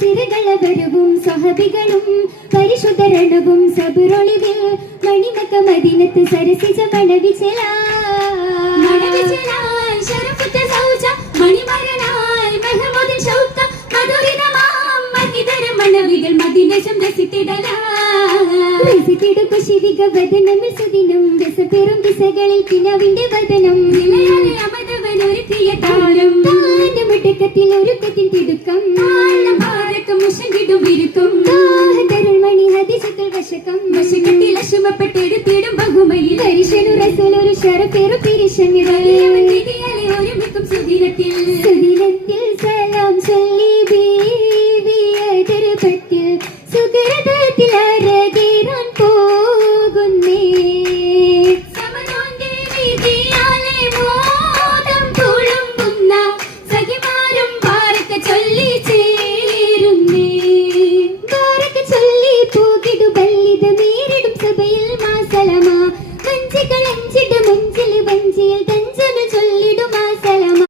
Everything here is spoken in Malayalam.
സിരകളവരവും സഹബികളും പരിശുദ്ധരണവും സബുറൊളിവിൽ മണിമക്ക മദീനത്ത് സരസിജ മണവിച്ചലായി ശരഫുറ്റ സൗജ മണിമരനായി മെഹ്മൂദിൻ ഷൗക്ക മധുരിതമാം മഹിതര മണവികൾ മദീനശം രസിത്തിടു കുശിവിക വദനമിൽ സുദിനം രസപെറും ദിശകളിൽ കിനാവിന്റെ വദനം നിലയാലെ അമതവനൊരുക്കിയ താരം താനമിടക്കത്തിൽ ഒരുക്കത്തിൻ തിടുക്കം താളഭാരക്കം മുഷങ്കിടും വിരുക്കം താഹതരുൾ മണി ഹദിസത്തുൽ വശകം വശകത്തിൽ അശുമപ്പെട്ടെടുത്തിടും ബഹുമയിൽ ഹരിശനു റസൂലൊരു ശരഫേറു പിരിശനിറയവൻ വിധിയാലെ ഒരുമിക്കും സുദിനത്തിൽ സലാം ചൊല്ലി ബീവിയതൊരു പത്തിൽ സുഗരതത്തിൽ അരകേറാൻ പോകുന്നേ സമനോന്റെ വിധിയാലെ മോദം തുളുമ്പുന്ന സഖിമാരും ബാരക്ക ചൊല്ലി ചേരുന്നേ ബാരക്ക ചൊല്ലി പോകിടു ബല്ലിത മീരിടും സഭയിൽ മാസലമാ വഞ്ചികൾ അഞ്ചിട മുഞ്ചിൽ വഞ്ചിയിൽ